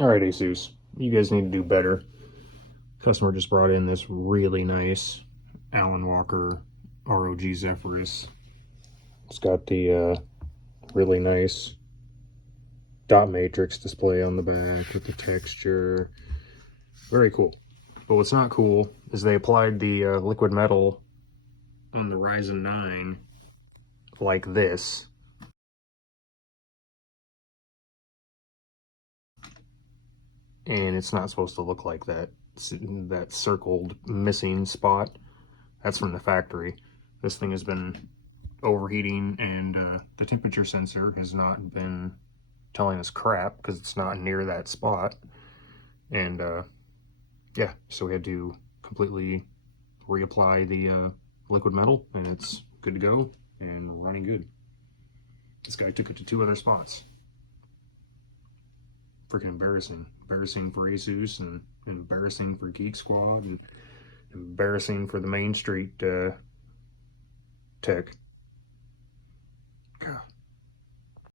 Alright, Asus, you guys need to do better. Customer just brought in this really nice Allen Walker ROG Zephyrus. It's got the really nice dot matrix display on the back with the texture. Very cool. But what's not cool is they applied the liquid metal on the Ryzen 9 like this. And it's not supposed to look like that. That circled missing spot, that's from the factory. This thing has been overheating, and the temperature sensor has not been telling us crap because it's not near that spot. And yeah, so we had to completely reapply the liquid metal, and it's good to go and running good. This guy took it to 2 other spots. Freaking embarrassing. Embarrassing for Asus, and embarrassing for Geek Squad, and embarrassing for the Main Street tech.